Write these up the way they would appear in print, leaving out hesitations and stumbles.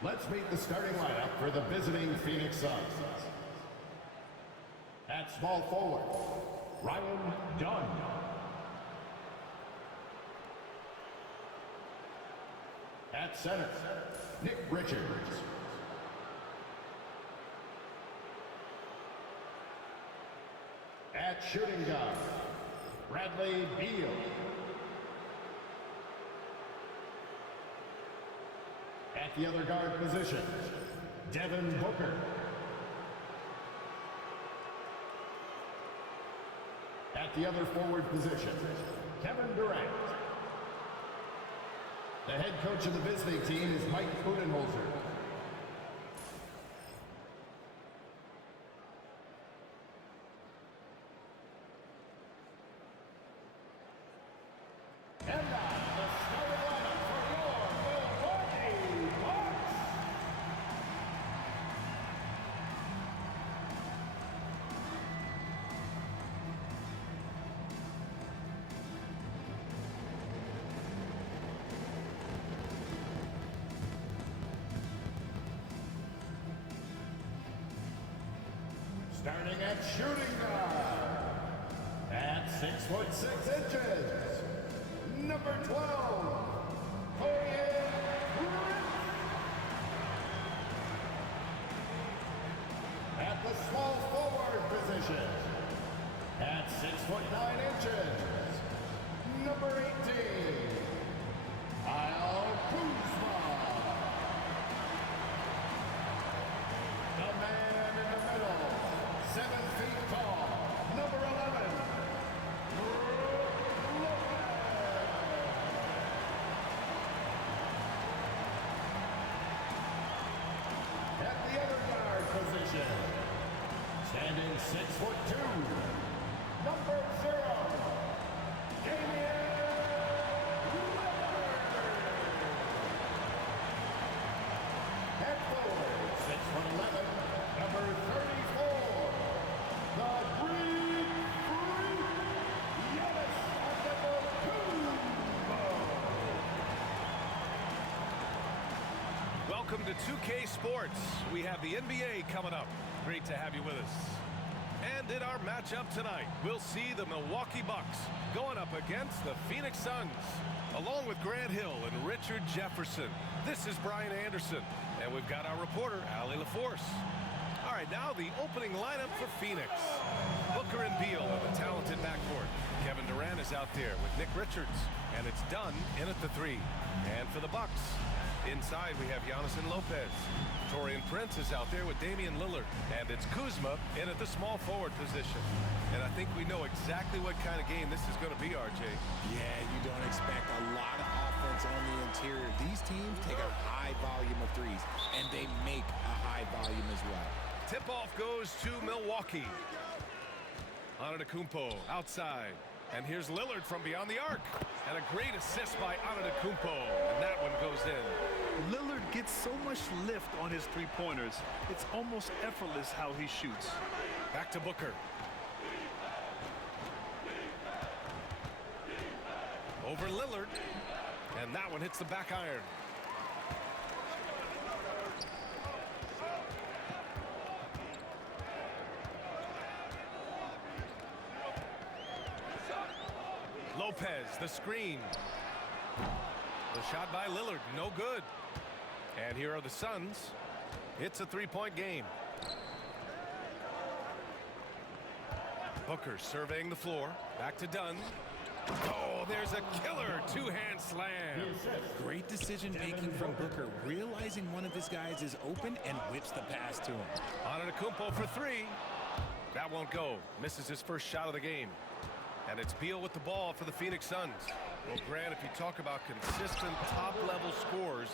Let's meet the starting lineup for the visiting Phoenix Suns. At small forward, Ryan Dunn. At center, Nick Richards. At shooting guard, Bradley Beal. At the other guard position, Devin Booker. At the other forward position, Kevin Durant. The head coach of the visiting team is Mike Budenholzer. And now, the starting lineup for your Milwaukee Bucks. Starting at shooting guard, at 6'6" number 12, Torian Prince. At the small forward position, at 6'9", number 18, Kyle Kuzma. The man in the middle, 7 feet tall, number 11, position. Standing 6'2", number 0, Damian Lillard. At forward, 6'11", number 34, the Greek Freak, Giannis Antetokounmpo. Welcome to 2K Sports. We have the NBA coming up. Great to have you with us. And in our matchup tonight, we'll see the Milwaukee Bucks going up against the Phoenix Suns. Along with Grant Hill and Richard Jefferson, this is Brian Anderson. And we've got our reporter, Allie LaForce. All right, now the opening lineup for Phoenix. Booker and Beal in the talented backcourt. Kevin Durant is out there with Nick Richards. And it's Dunn in at the 3. And for the Bucks, inside, we have Giannis and Lopez. Torian Prince is out there with Damian Lillard. And it's Kuzma in at the small forward position. And I think we know exactly what kind of game this is going to be, RJ. Yeah, you don't expect a lot of offense on the interior. These teams take a high volume of threes, and they make a high volume as well. Tip-off goes to Milwaukee. Antetokounmpo outside. And here's Lillard from beyond the arc. And a great assist by Antetokounmpo. And that one goes in. Lillard gets so much lift on his three-pointers. It's almost effortless how he shoots. Back to Booker. Over Lillard. And that one hits the back iron. Lopez, the screen. The shot by Lillard, no good. And here are the Suns. It's a three-point game. Booker surveying the floor. Back to Dunn. Oh, there's a killer two-hand slam. Great decision-making from Booker, realizing one of his guys is open and whips the pass to him. Antetokounmpo for 3. That won't go. Misses his first shot of the game. And it's Beal with the ball for the Phoenix Suns. Well, Grant, if you talk about consistent top-level scores,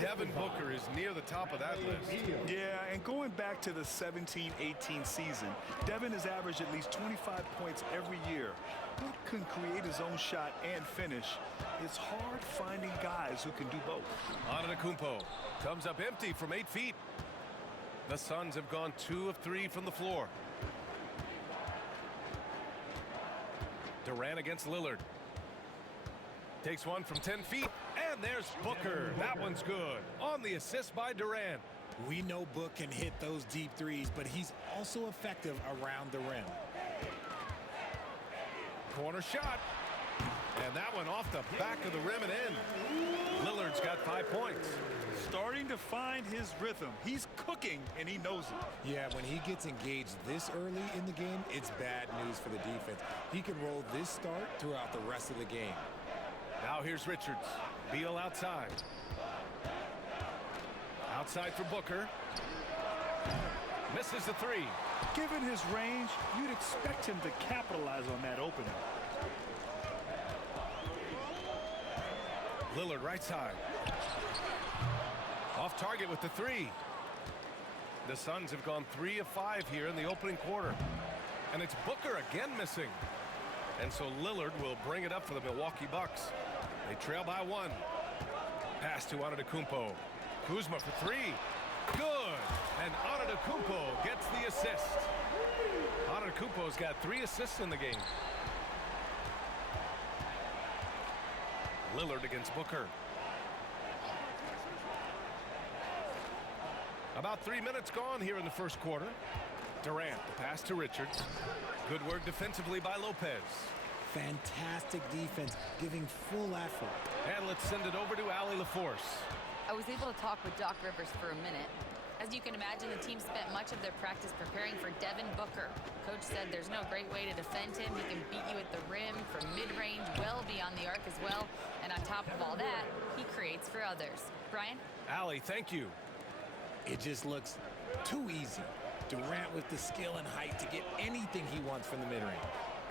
Devin Booker is near the top of that list. Yeah, and going back to the 17-18 season, Devin has averaged at least 25 points every year. Book can create his own shot and finish. It's hard finding guys who can do both. Antetokounmpo comes up empty from 8 feet. The Suns have gone 2 of 3 from the floor. Durant against Lillard. Takes one from 10 feet. And there's Booker. That one's good. On the assist by Durant. We know Book can hit those deep threes, but he's also effective around the rim. Corner shot. And that one off the back of the rim and in. Lillard's got 5 points. Starting to find his rhythm. He's cooking, and he knows it. Yeah, when he gets engaged this early in the game, it's bad news for the defense. He can roll this start throughout the rest of the game. Now here's Richards. Beal outside. Outside for Booker. Misses the three. Given his range, you'd expect him to capitalize on that opening. Lillard right side. Off target with the three. The Suns have gone 3 of 5 here in the opening quarter. And it's Booker again missing. And so Lillard will bring it up for the Milwaukee Bucks. They trail by 1. Pass to Antetokounmpo. Kuzma for 3. Good. And Antetokounmpo gets the assist. Antetokounmpo's got 3 assists in the game. Lillard against Booker. About 3 minutes gone here in the first quarter. Durant, the pass to Richards. Good work defensively by Lopez. Fantastic defense, giving full effort. And let's send it over to Allie LaForce. I was able to talk with Doc Rivers for a minute. As you can imagine, the team spent much of their practice preparing for Devin Booker. Coach said there's no great way to defend him. He can beat you at the rim, from mid-range, well beyond the arc as well. And on top of all that, he creates for others. Brian? Allie, thank you. It just looks too easy. Durant with the skill and height to get anything he wants from the mid-range.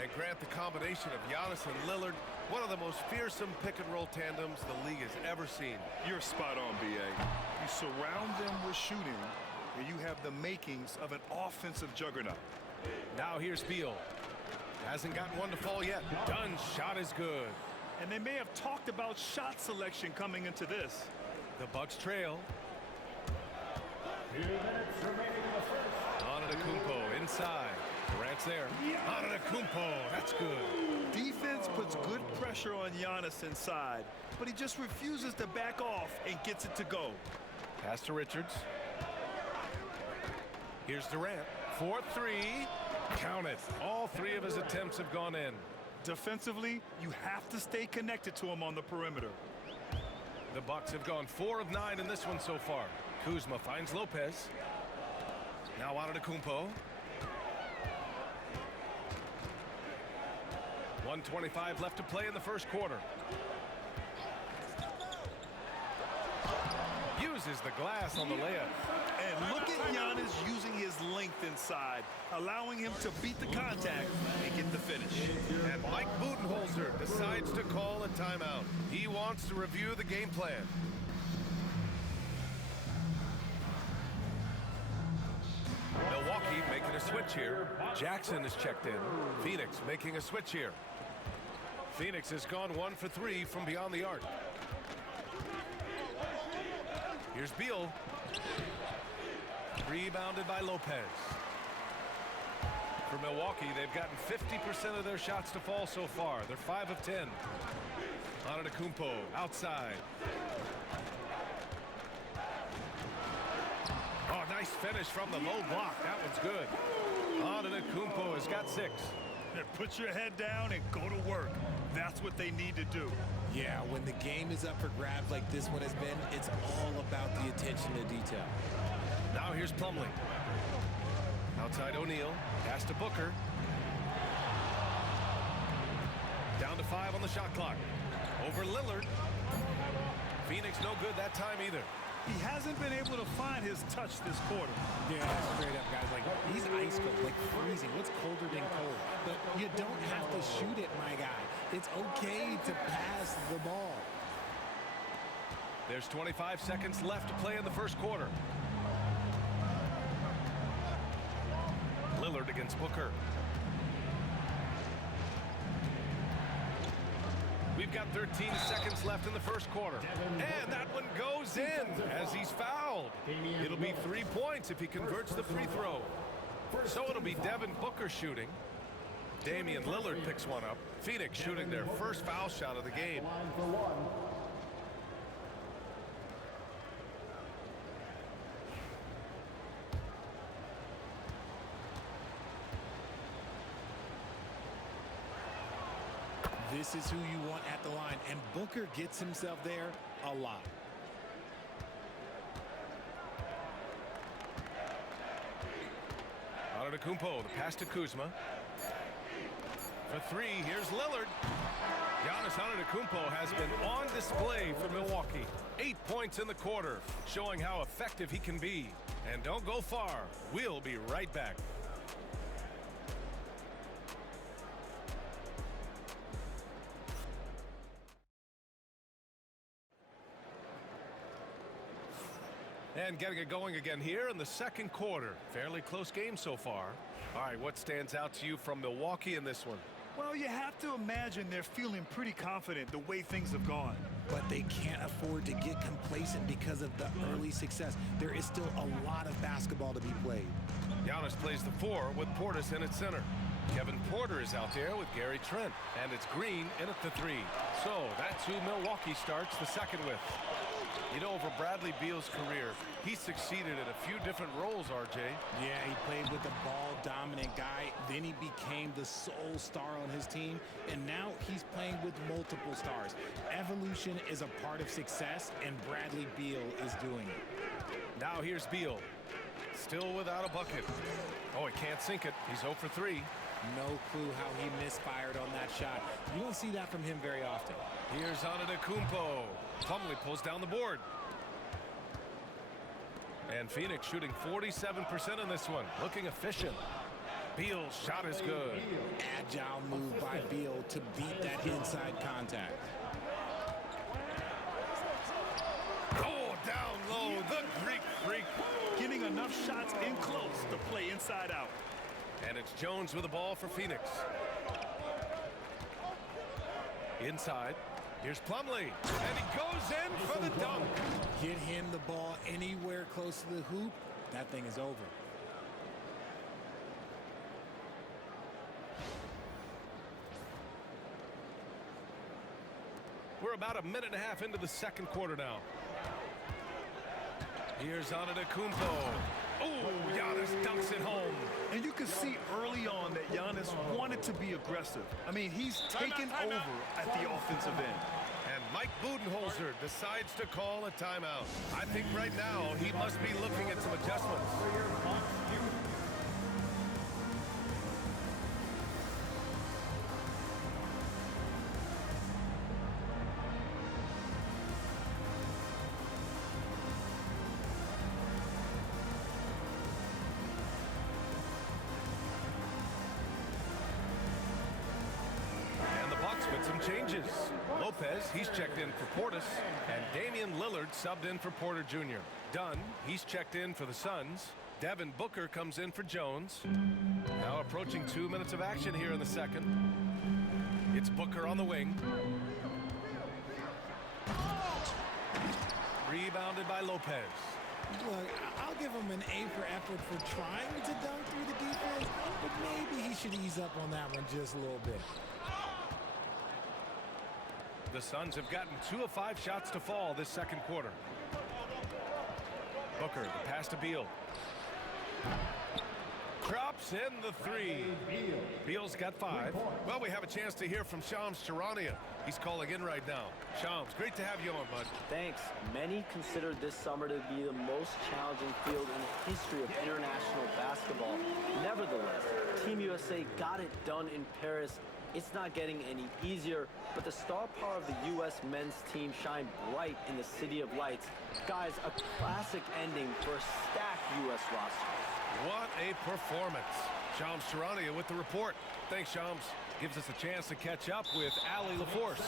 And Grant, the combination of Giannis and Lillard, one of the most fearsome pick-and-roll tandems the league has ever seen. You're spot on, B.A. You surround them with shooting, and you have the makings of an offensive juggernaut. Now here's Beal. Hasn't gotten one to fall yet. Dunn's shot is good. And they may have talked about shot selection coming into this. The Bucks trail. 2 minutes remaining in the first. Antetokounmpo inside. Durant's there. Antetokounmpo, that's good. Defense puts good pressure on Giannis inside, but he just refuses to back off and gets it to go. Pass to Richards. Here's Durant. 4-3. Count it. All 3 of his attempts have gone in. Defensively, you have to stay connected to him on the perimeter. The Bucks have gone 4 of 9 in this one so far. Kuzma finds Lopez. Now Antetokounmpo. 1:25 left to play in the first quarter. Uses the glass on the layup. And look at Giannis using his length inside, allowing him to beat the contact and get the finish. And Mike Budenholzer decides to call a timeout. He wants to review the game plan. Milwaukee making a switch here. Jackson is checked in. Phoenix making a switch here. Phoenix has gone 1 for 3 from beyond the arc. Here's Beal. Rebounded by Lopez. For Milwaukee, they've gotten 50% of their shots to fall so far. They're 5 of 10. Antetokounmpo outside. Oh, nice finish from the low block. That one's good. Antetokounmpo has got 6. Put your head down and go to work. That's what they need to do. Yeah, when the game is up for grabs like this one has been, it's all about the attention to detail. Now here's Plumlee. Outside O'Neal. Pass to Booker. Down to 5 on the shot clock. Over Lillard. Phoenix no good that time either. He hasn't been able to find his touch this quarter. Yeah, straight up, guys. Like, he's ice cold, like freezing. What's colder than cold? But you don't have to shoot it, my guy. It's okay to pass the ball. There's 25 seconds left to play in the first quarter. Lillard against Booker. We've got 13 seconds left in the first quarter. And that one goes in as he's fouled. It'll be 3 points if he converts the free throw. So it'll be Devin Booker shooting. Damian Lillard picks one up. Phoenix shooting their first foul shot of the game. This is who you want at the line, and Booker gets himself there a lot. Antetokounmpo, the pass to Kuzma. For three, here's Lillard. Giannis Antetokounmpo has been on display for Milwaukee. 8 points in the quarter, showing how effective he can be. And don't go far. We'll be right back. And getting it going again here in the second quarter. Fairly close game so far. All right, what stands out to you from Milwaukee in this one? Well, you have to imagine they're feeling pretty confident the way things have gone. But they can't afford to get complacent because of the early success. There is still a lot of basketball to be played. Giannis plays the 4 with Portis in at center. Kevin Porter is out there with Gary Trent. And it's Green in at the 3. So that's who Milwaukee starts the second with. You know, over Bradley Beal's career, he succeeded in a few different roles, RJ. Yeah, he played with the ball-dominant guy. Then he became the sole star on his team. And now he's playing with multiple stars. Evolution is a part of success, and Bradley Beal is doing it. Now here's Beal. Still without a bucket. Oh, he can't sink it. He's 0 for 3. No clue how he misfired on that shot. You don't see that from him very often. Here's Antetokounmpo. Plumlee pulls down the board. And Phoenix shooting 47% in this one. Looking efficient. Beal's shot is good. Agile move by Beal to beat that inside contact. Oh, down low, the Greek freak. Getting enough shots in close to play inside out. And it's Jones with the ball for Phoenix. Inside. Here's Plumlee. And he goes in for the dunk. Get him the ball anywhere close to the hoop. That thing is over. We're about a minute and a half into the second quarter now. Here's Antetokounmpo. Oh, Giannis dunks it home. And you can see early on that Giannis wanted to be aggressive. I mean, he's taken over at the offensive end. And Mike Budenholzer decides to call a timeout. I think right now he must be looking at some adjustments. With some changes. Lopez, he's checked in for Portis, and Damian Lillard subbed in for Porter Jr. Dunn, he's checked in for the Suns. Devin Booker comes in for Jones. Now approaching 2 minutes of action here in the second. It's Booker on the wing. Rebounded by Lopez. Look, I'll give him an A for effort for trying to dunk through the defense, but maybe he should ease up on that one just a little bit. The Suns have gotten 2 of 5 shots to fall this second quarter. Booker, the pass to Beal. Drops in the 3. Beal's got 5. Well, we have a chance to hear from Shams Charania. He's calling in right now. Shams, great to have you on, bud. Thanks. Many consider this summer to be the most challenging field in the history of international basketball. Nevertheless, Team USA got it done in Paris. It's not getting any easier, but the star power of the U.S. men's team shined bright in the City of Lights. Guys, a classic ending for a stacked U.S. roster. What a performance. Shams Charania with the report. Thanks, Shams. Gives us a chance to catch up with Allie LaForce.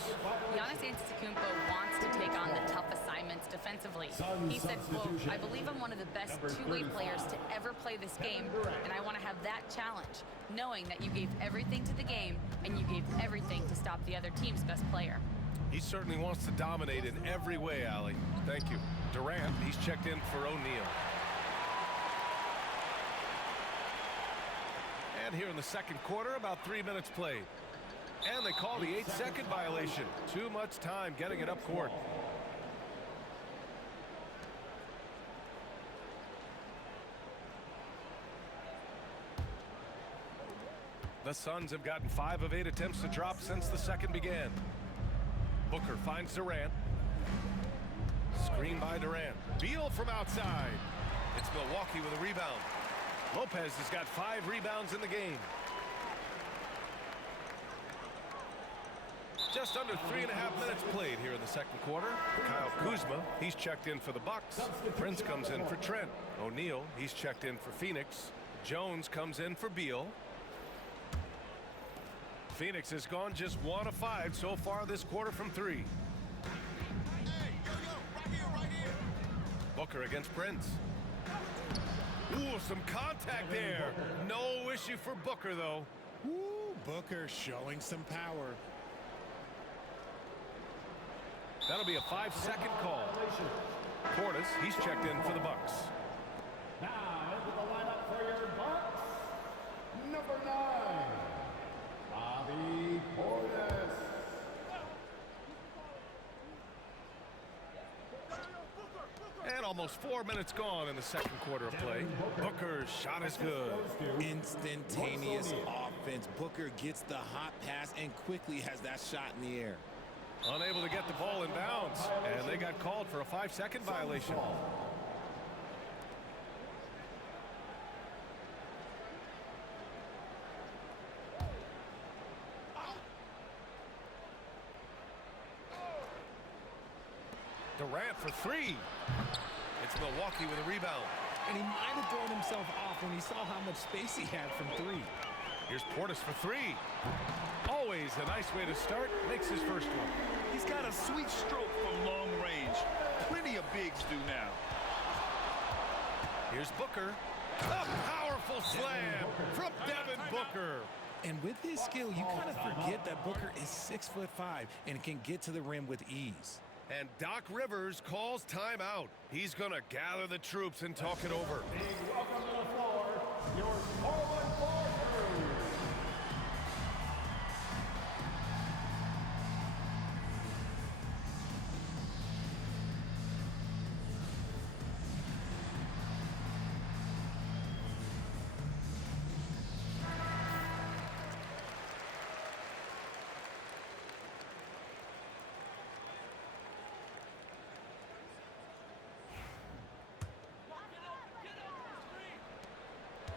Giannis Antetokounmpo wants to take on the tough assignments defensively. He said, quote, "I believe I'm one of the best two-way players to ever play this game, and I want to have that challenge, knowing that you gave everything to the game and you gave everything to stop the other team's best player." He certainly wants to dominate in every way, Allie. Thank you. Durant, he's checked in for O'Neal. And here in the second quarter, about 3 minutes played. And they call the 8-second violation. Too much time getting it up court. The Suns have gotten 5 of 8 attempts to drop since the second began. Booker finds Durant. Screen by Durant. Beal from outside. It's Milwaukee with a rebound. Lopez has got 5 rebounds in the game. Just under 3.5 minutes played here in the second quarter. Kyle Kuzma, he's checked in for the Bucks. Prince comes in for Trent. O'Neal, he's checked in for Phoenix. Jones comes in for Beal. Phoenix has gone just 1 of 5 so far this quarter from 3. Booker against Prince. Ooh, some contact there. No issue for Booker, though. Ooh, Booker showing some power. That'll be a 5-second call. Portis, he's checked in for the Bucks. Now into the lineup for your Bucks, number 9, Bobby Portis. And almost 4 minutes gone in the second quarter of play. Booker's shot is good. Instantaneous offense. Booker gets the hot pass and quickly has that shot in the air. Unable to get the ball in bounds, and they got called for a 5-second violation. Durant for 3. It's Milwaukee with a rebound. And he might have thrown himself off when he saw how much space he had from 3. Here's Portis for 3. Always a nice way to start. Makes his first one. He's got a sweet stroke from long range. Plenty of bigs do now. Here's Booker. A powerful slam from Devin Booker. And with his skill, you kind of forget that Booker is 6'5" and can get to the rim with ease. And Doc Rivers calls timeout. He's going to gather the troops and talk it over. Welcome to the floor, your Portland Warriors.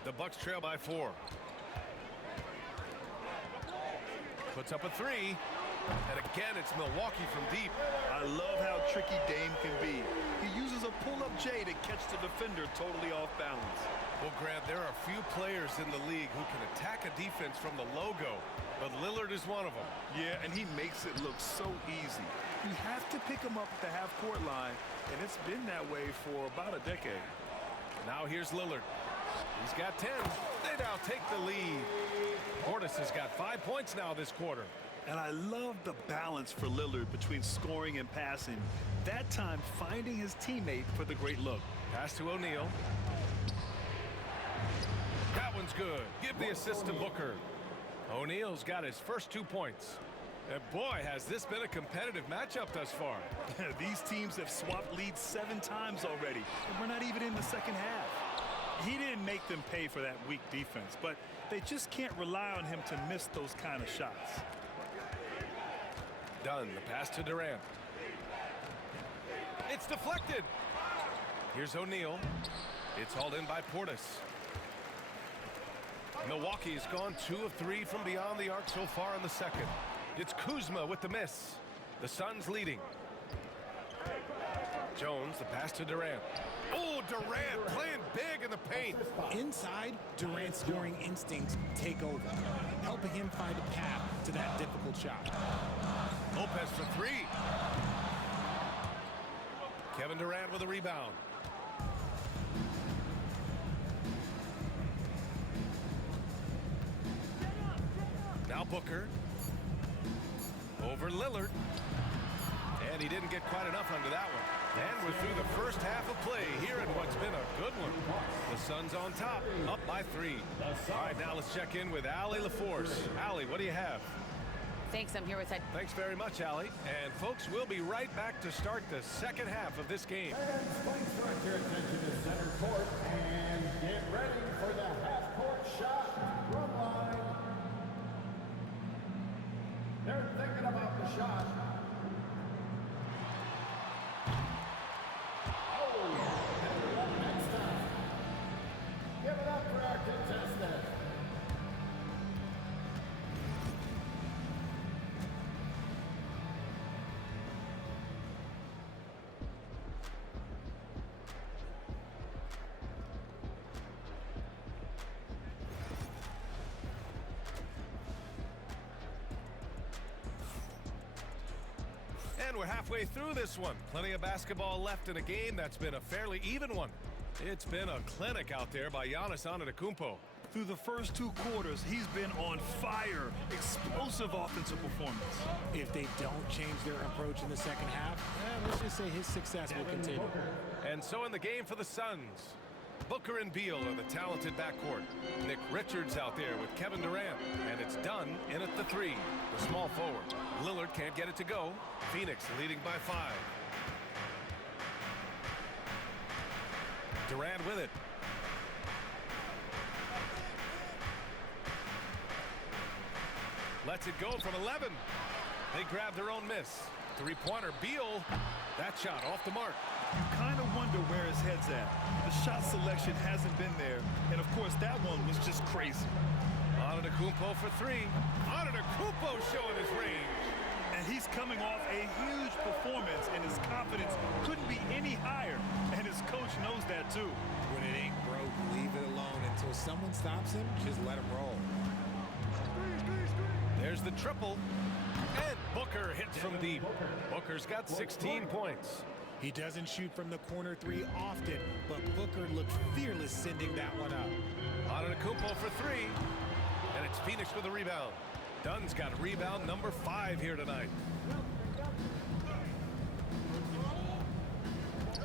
The Bucks trail by 4. Puts up a 3. And again, it's Milwaukee from deep. I love how tricky Dame can be. He uses a pull-up J to catch the defender totally off balance. Well, Grant, there are few players in the league who can attack a defense from the logo, but Lillard is one of them. Yeah, and he makes it look so easy. You have to pick him up at the half-court line, and it's been that way for about a decade. Now here's Lillard. He's got 10. They now take the lead. Portis has got 5 points now this quarter. And I love the balance for Lillard between scoring and passing. That time finding his teammate for the great look. Pass to O'Neal. That one's good. Give the assist to Booker. O'Neal's got his first 2 points. And boy, has this been a competitive matchup thus far. These teams have swapped leads 7 times already, and we're not even in the second half. He didn't make them pay for that weak defense, but they just can't rely on him to miss those kind of shots. Done. The pass to Durant. It's deflected. Here's O'Neal. It's hauled in by Portis. Milwaukee has gone 2 of 3 from beyond the arc so far in the second. It's Kuzma with the miss. The Suns leading. Jones, the pass to Durant. Oh, Durant playing big in the paint. Inside, Durant's scoring instincts take over, helping him find a path to that difficult shot. Lopez for 3. Kevin Durant with a rebound. Now Booker. Over Lillard. And he didn't get quite enough under that one. And we're through the first half of play here in what's been a good one. The Suns on top, up by 3. All right, now let's check in with Allie LaForce. Allie, what do you have? Thanks, I'm here with Ted. Thanks very much, Allie. And folks, we'll be right back to start the second half of this game. And please direct your attention to center court and get ready for the half-court shot. Drum line, They're thinking about the shot. Oh, and one next time. Give it up for our contestant. And we're halfway through this one. Plenty of basketball left in a game that's been a fairly even one. It's been a clinic out there by Giannis Antetokounmpo. Through the first 2 quarters, he's been on fire. Explosive offensive performance. If they don't change their approach in the second half, let's just say his success will continue. And so in the game for the Suns, Booker and Beal are the talented backcourt. Nick Richards out there with Kevin Durant. And it's done in at the 3. The small forward. Lillard can't get it to go. Phoenix leading by 5. Durant with it. Lets it go from 11. They grab their own miss. 3-pointer, Beal. That shot off the mark. You kind of wonder where his head's at. The shot selection hasn't been there. And of course, that one was just crazy. Antetokounmpo for 3. Antetokounmpo showing his range. And he's coming off a huge performance, and his confidence couldn't be any higher. And his coach knows that too. When it ain't broke, leave it alone. Until someone stops him, just let him roll. There's the triple. And Booker hits from deep. Booker's got 16 points. He doesn't shoot from the corner 3 often, but Booker looked fearless sending that one up. Antetokounmpo for 3. And it's Phoenix with a rebound. Dunn's got rebound number 5 here tonight.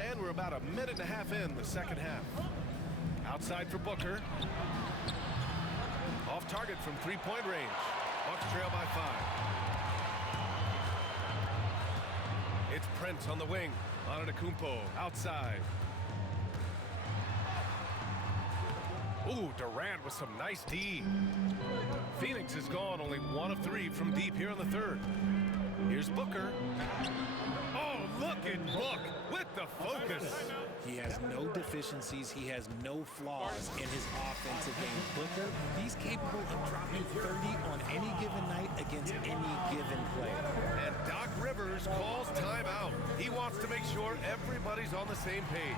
And we're about a minute and a half in the second half. Outside for Booker. Off target from 3-point range. Bucks trail by 5. It's Prince on the wing. Antetokounmpo outside. Ooh, Durant with some nice D. Phoenix has gone only 1 of 3 from deep here in the third. Here's Booker. Oh, look at Book with the focus. He has no deficiencies. He has no flaws in his offensive game. Booker, he's capable of dropping 30 on any given night against any given player. And Doc Rivers calls timeout. He wants to make sure everybody's on the same page.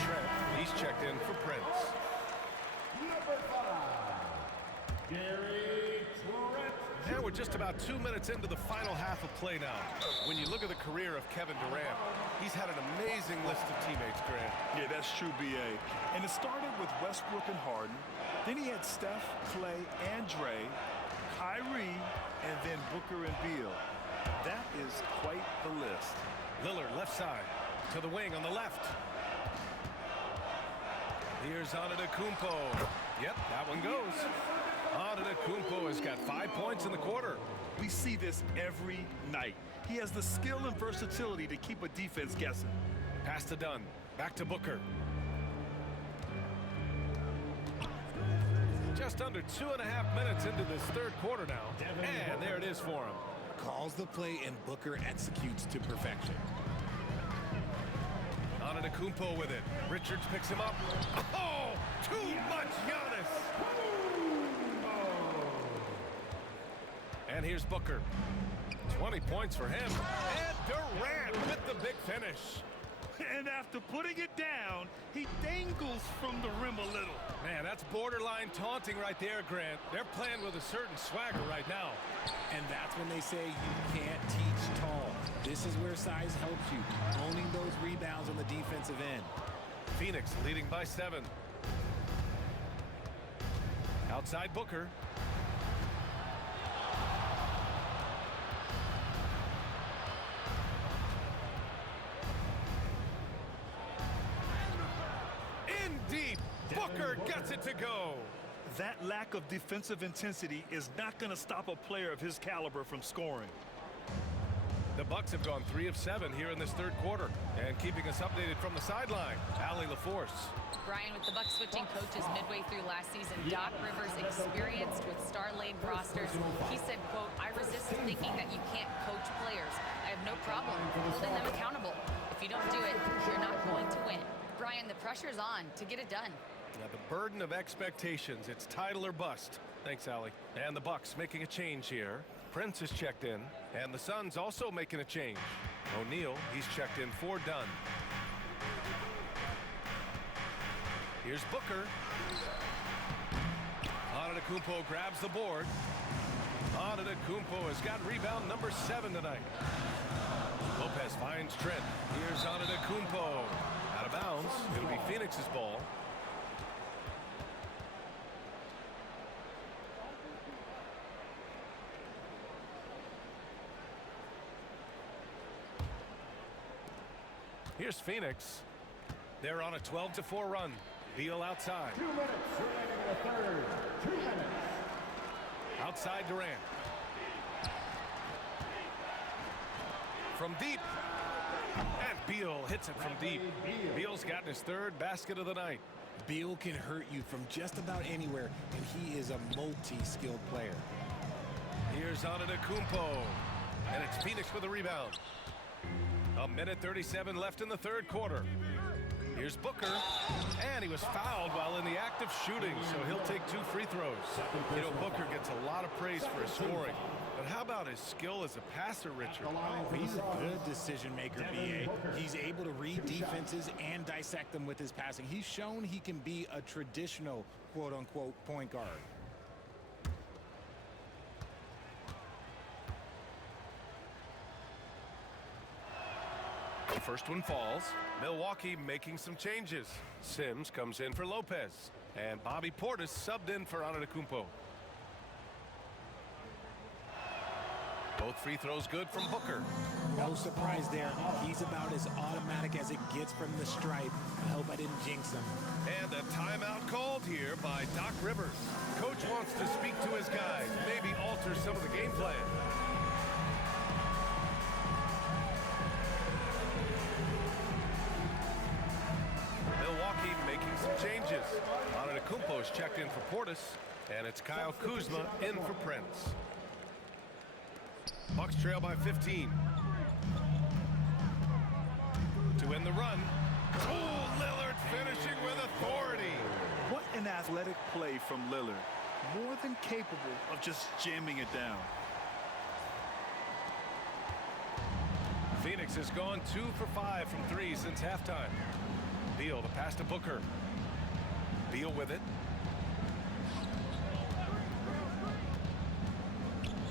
Trent, he's checked in for Prince. Number 5, Gary Trent. And we're just about 2 minutes into the final half of play now. When you look at the career of Kevin Durant, he's had an amazing list of teammates, Grant. Yeah, that's true, B.A. And it started with Westbrook and Harden. Then he had Steph, Clay, and Dre, Kyrie, and then Booker and Beal. That is quite the list. Lillard left side to the wing on the left. Here's Antetokounmpo. Yep, that one goes. Antetokounmpo has got 5 points in the quarter. We see this every night. He has the skill and versatility to keep a defense guessing. Pass to Dunn. Back to Booker. Just under 2.5 minutes into this third quarter now. And there it is for him. Calls the play and Booker executes to perfection. Antetokounmpo with it. Richards picks him up. Oh, too much Giannis. And here's Booker. 20 points for him. And Durant with the big finish. And after putting it down, he dangles from the rim a little. Man, that's borderline taunting right there, Grant. They're playing with a certain swagger right now. And that's when they say you can't teach tall. This is where size helps you, owning those rebounds on the defensive end. Phoenix leading by 7. Outside Booker. In deep. Booker gets it to go. That lack of defensive intensity is not going to stop a player of his caliber from scoring. The Bucks have gone 3 of 7 here in this third quarter. And keeping us updated from the sideline, Allie LaForce. Brian, with the Bucks switching coaches midway through last season, Doc Rivers, experienced with star-laden rosters, he said, quote, "I resist thinking that you can't coach players. I have no problem holding them accountable. If you don't do it, you're not going to win." Brian, the pressure's on to get it done. Now the burden of expectations, it's title or bust. Thanks, Allie. And the Bucks making a change here. Prince is checked in, and the Suns also making a change. O'Neal, he's checked in for Dunn. Here's Booker. Antetokounmpo grabs the board. Antetokounmpo has got rebound number 7 tonight. Lopez finds Trent. Here's Antetokounmpo. Out of bounds. It'll be Phoenix's ball. Here's Phoenix. They're on a 12-4 run. Beal outside. 2 minutes remaining in the third. 2 minutes. Outside Durant. From deep. And Beal hits it from deep. Beal's gotten his 3rd basket of the night. Beal can hurt you from just about anywhere, and he is a multi-skilled player. Here's Antetokounmpo. And it's Phoenix for the rebound. A minute 37 left in the third quarter. Here's Booker, and he was fouled while in the act of shooting, so he'll take 2 free throws. You know, Booker gets a lot of praise for his scoring, but how about his skill as a passer, Richard? He's a good decision maker, B.A. He's able to read defenses and dissect them with his passing. He's shown he can be a traditional, quote-unquote, point guard. The first one falls. Milwaukee making some changes. Sims comes in for Lopez. And Bobby Portis subbed in for Antetokounmpo. Both free throws good from Booker. No surprise there. He's about as automatic as it gets from the stripe. I hope I didn't jinx him. And a timeout called here by Doc Rivers. Coach wants to speak to his guys, maybe alter some of the game plan. Milwaukee making some changes. Antetokounmpo is checked in for Portis, and it's Kyle Kuzma in for Prince. Bucks trail by 15. To win the run. Oh, Lillard finishing with authority. What an athletic play from Lillard. More than capable of just jamming it down. Phoenix has gone 2 for 5 from 3 since halftime. Beal, the pass to Booker. Beal with it.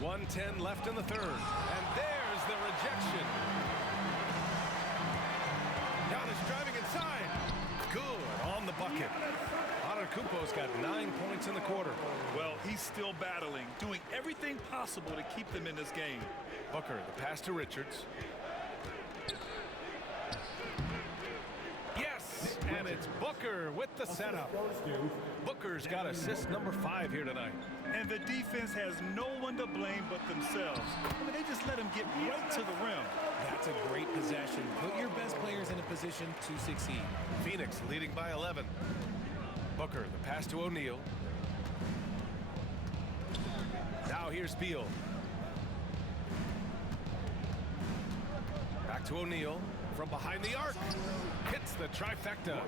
1:10 left in the third. And there's the rejection. Giannis driving inside. Good on the bucket. Antetokounmpo's got 9 points in the quarter. Well, he's still battling, doing everything possible to keep them in this game. Booker, the pass to Richards. Yes, and it's Booker with the setup. Booker's got assist number 5 here tonight. And the defense has no one to blame but themselves. I mean, they just let him get right to the rim. That's a great possession. Put your best players in a position to succeed. Phoenix leading by 11. Booker, the pass to O'Neal. Now here's Beal. Back to O'Neal from behind the arc. Hits the trifecta.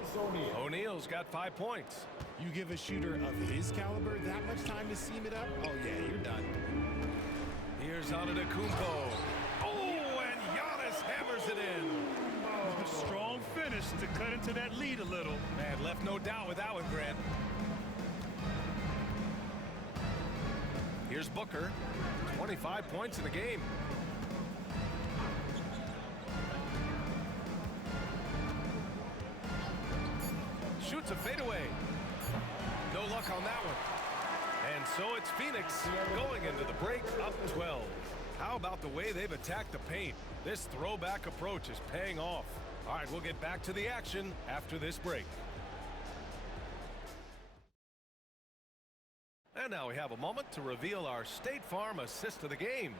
O'Neal's got 5 points. You give a shooter of his caliber that much time to seam it up, oh yeah, you're done. Here's Antetokounmpo. Oh, and Giannis hammers it in. Strong finish to cut into that lead a little. Man, left no doubt with that one, Grant. Here's Booker. 25 points in the game. Shoots a fadeaway. No luck on that one. And so it's Phoenix going into the break up 12. How about the way they've attacked the paint? This throwback approach is paying off. All right, we'll get back to the action after this break. And now we have a moment to reveal our State Farm assist of the game.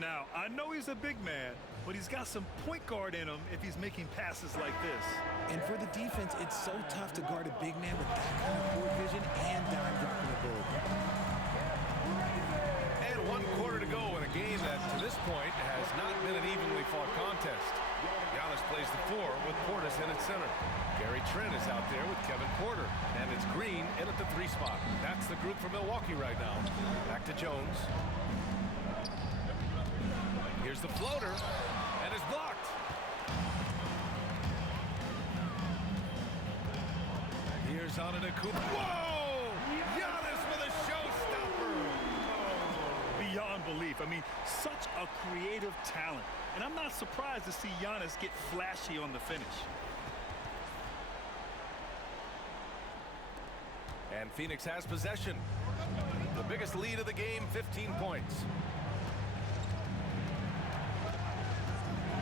Now, I know he's a big man, but he's got some point guard in him if he's making passes like this. And for the defense, it's so tough to guard a big man with that kind of court vision and dime dropping ability. And 1 quarter to go in a game that, to this point, has not been an evenly fought contest. Giannis plays the 4 with Portis in at center. Gary Trent is out there with Kevin Porter. And it's Green in at the 3 spot. That's the group for Milwaukee right now. Back to Jones. Here's the floater, and it's blocked. Here's Antetokounmpo. Whoa! Giannis with a showstopper. Beyond belief. I mean, such a creative talent. And I'm not surprised to see Giannis get flashy on the finish. And Phoenix has possession. The biggest lead of the game, 15 points.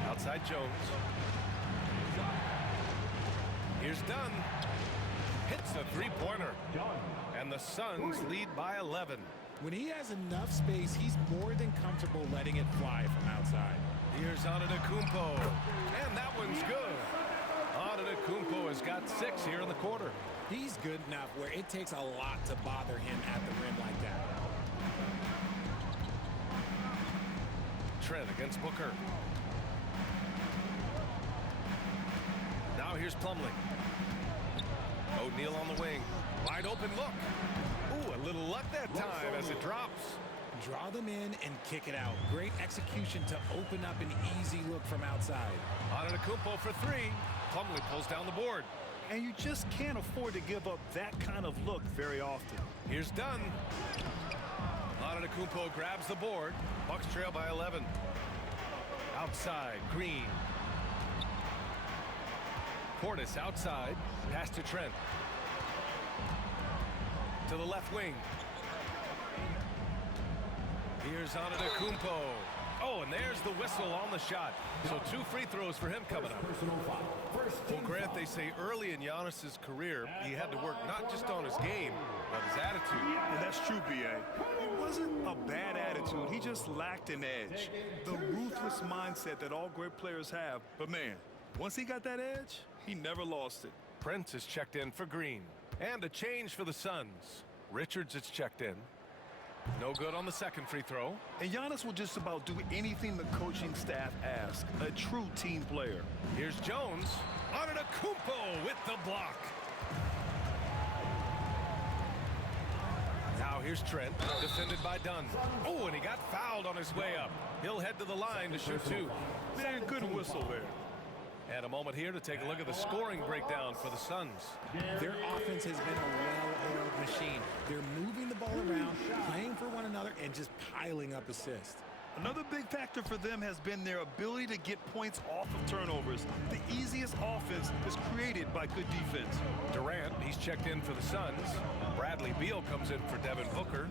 Outside Jones. Here's Dunn. Hits a 3-pointer. And the Suns lead by 11. When he has enough space, he's more than comfortable letting it fly from outside. Here's Antetokounmpo. And that one's good. Antetokounmpo has got 6 here in the quarter. He's good enough where it takes a lot to bother him at the rim like that. Trent against Booker. Now here's Plumlee. O'Neal on the wing. Wide open look. Ooh, a little luck that time as it drops. Draw them in and kick it out. Great execution to open up an easy look from outside. Antetokounmpo for 3. Plumlee pulls down the board. And you just can't afford to give up that kind of look very often. Here's Dunn. Antetokounmpo grabs the board. Bucks trail by 11. Outside, Green. Portis outside. Pass to Trent. To the left wing. Here's Antetokounmpo. Oh, and there's the whistle on the shot. So 2 free throws for him coming up. Well, Grant, they say early in Giannis's career, he had to work not just on his game, but his attitude. And that's true, B.A. It wasn't a bad attitude. He just lacked an edge. The ruthless mindset that all great players have. But, man, once he got that edge, he never lost it. Prince is checked in for Green. And a change for the Suns. Richards is checked in. No good on the second free throw. And Giannis will just about do anything the coaching staff asks. A true team player. Here's Jones. Antetokounmpo with the block. Now here's Trent, defended by Dunn. Oh, and he got fouled on his way up. He'll head to the line to shoot 2. Man, good whistle there. And a moment here to take a look at the scoring breakdown for the Suns. Their offense has been a well-oiled machine. They're moving the ball around, playing for one another, and just piling up assists. Another big factor for them has been their ability to get points off of turnovers. The easiest offense is created by good defense. Durant, he's checked in for the Suns. Bradley Beal comes in for Devin Booker.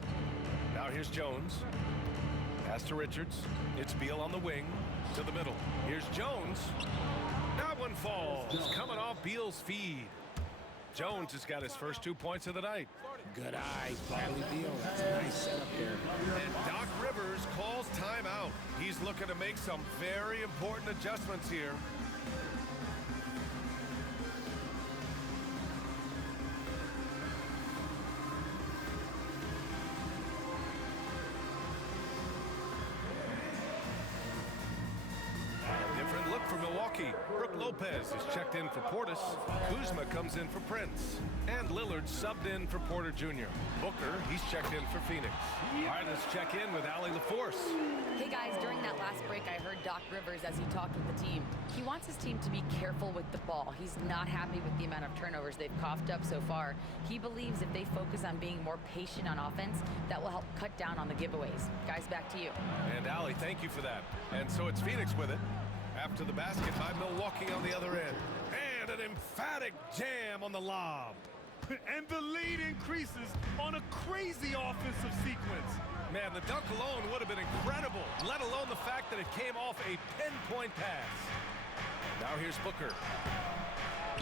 Now here's Jones. Pass to Richards. It's Beal on the wing to the middle. Here's Jones. That one falls. Coming off Beal's feed. Jones has got his first 2 points of the night. Good eyes, Bradley Beal. That's a nice setup there. And Doc Rivers calls timeout. He's looking to make some very important adjustments here. Different look for Milwaukee. Brook Lopez is checked in for Portis. Kuzma comes in for Prince. And Lillard subbed in for Porter Jr. Booker, he's checked in for Phoenix. All right, let's check in with Allie LaForce. Hey guys, during that last break, I heard Doc Rivers as he talked with the team. He wants his team to be careful with the ball. He's not happy with the amount of turnovers they've coughed up so far. He believes if they focus on being more patient on offense, that will help cut down on the giveaways. Guys, back to you. And Allie, thank you for that. And so it's Phoenix with it. After the basket by Milwaukee on the other end. And an emphatic jam on the lob. And the lead increases on a crazy offensive sequence. Man, the dunk alone would have been incredible, let alone the fact that it came off a pinpoint pass. Now here's Booker.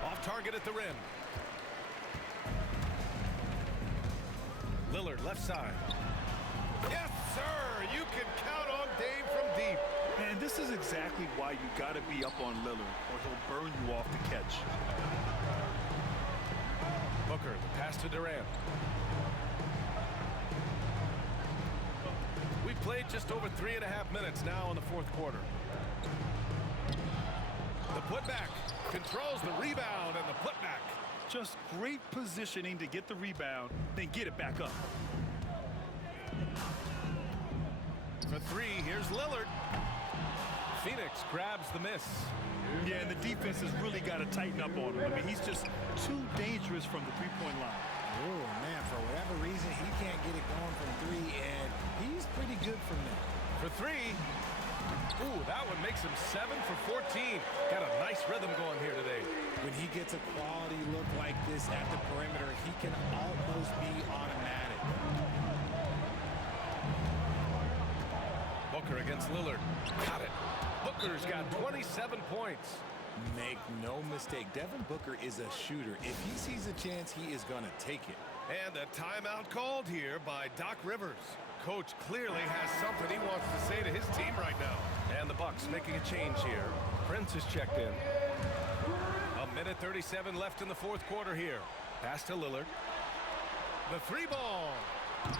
Off target at the rim. Lillard left side. Yes, sir. You can count on Dave from deep. And this is exactly why you got to be up on Lillard, or he'll burn you off the catch. Booker, the pass to Durant. We've played just over 3.5 minutes now in the fourth quarter. The putback controls the rebound and the putback. Just great positioning to get the rebound, then get it back up. For three, here's Lillard. Phoenix grabs the miss. Yeah, and the defense has really got to tighten up on him. I mean, he's just too dangerous from the three-point line. Oh, man, for whatever reason, he can't get it going from three, and he's pretty good from there. For three. Ooh, that one makes him 7 for 14. Got a nice rhythm going here today. When he gets a quality look like this at the perimeter, he can almost be automatic. Booker against Lillard. Got it. Booker's got 27 points. Make no mistake, Devin Booker is a shooter. If he sees a chance, he is going to take it. And a timeout called here by Doc Rivers. Coach clearly has something he wants to say to his team right now. And the Bucks making a change here. Prince is checked in. 1:37 left in the fourth quarter here. Pass to Lillard. The three ball.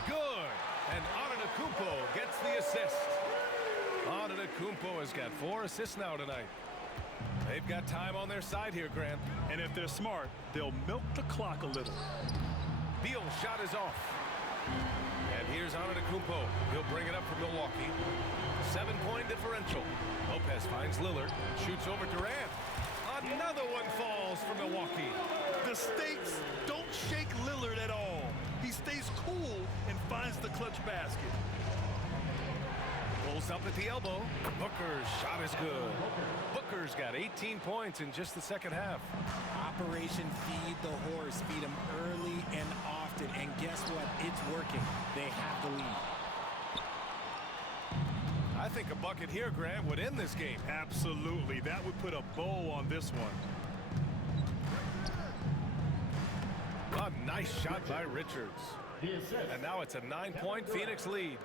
Good. And Antetokounmpo gets the assist. Antetokounmpo has got 4 assists now tonight. They've got time on their side here, Grant. And if they're smart, they'll milk the clock a little. Beal's shot is off. And here's Antetokounmpo. He'll bring it up for Milwaukee. 7-point differential. Lopez finds Lillard. Shoots over Durant. Another one falls for Milwaukee. The stakes don't shake Lillard at all. He stays cool and finds the clutch basket. Pulls up at the elbow. Booker's shot is good. Booker's got 18 points in just the second half. Operation Feed the Horse. Feed him early and often. And guess what? It's working. They have the lead. I think a bucket here, Grant, would end this game. Absolutely. That would put a bow on this one. A nice shot by Richards. And now it's a 9-point Phoenix lead.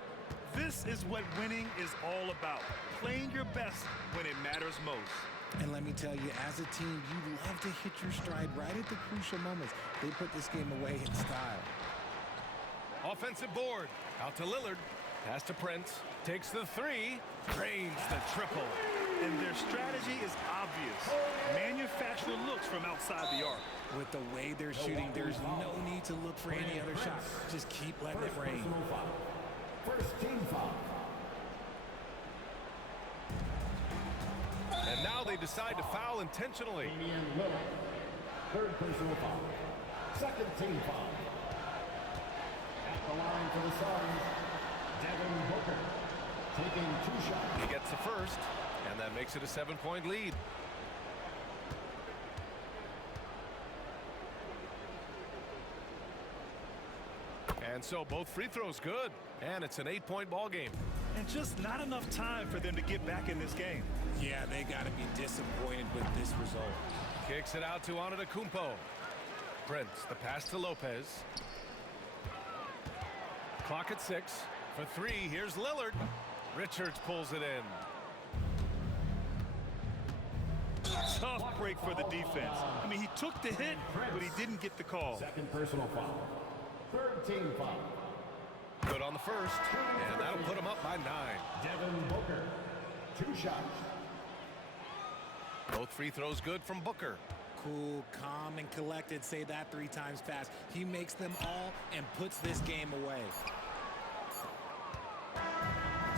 This is what winning is all about. Playing your best when it matters most. And let me tell you, as a team, you love to hit your stride right at the crucial moments. They put this game away in style. Offensive board. Out to Lillard. Pass to Prince. Takes the three. Drains the triple. And their strategy is obvious. Manufacture looks from outside the arc. With the way they're shooting, there's no need to look for any other shot. Just keep letting it rain. First team foul. And now they decide to foul intentionally. Damian Lillard. Third personal foul. Second team foul. At the line for the Suns, Devin Booker taking 2 shots. He gets the first, and that makes it a 7-point lead. And so both free throws good, and it's an 8-point ball game. And just not enough time for them to get back in this game. Yeah, they got to be disappointed with this result. Kicks it out to Antetokounmpo. Prince, the pass to Lopez. Clock at 6. For 3, here's Lillard. Richards pulls it in. Tough break for the defense. I mean, he took the hit, but he didn't get the call. Second personal foul. Third team foul. Good on the first, and that'll put him up by 9. Devin Booker. 2 shots. Both free throws good from Booker. Cool, calm, and collected. Say that 3 times fast. He makes them all and puts this game away.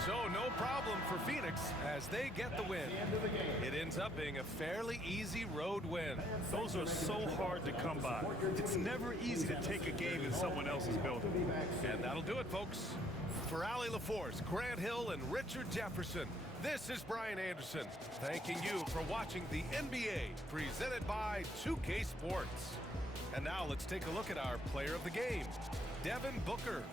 So no problem for Phoenix as they get the win. It ends up being a fairly easy road win. Those are so hard to come by. It's never easy to take a game in someone else's building. And that'll do it, folks. For Allie LaForce, Grant Hill, and Richard Jefferson, this is Brian Anderson, thanking you for watching the NBA presented by 2K Sports. And now let's take a look at our player of the game, Devin Booker.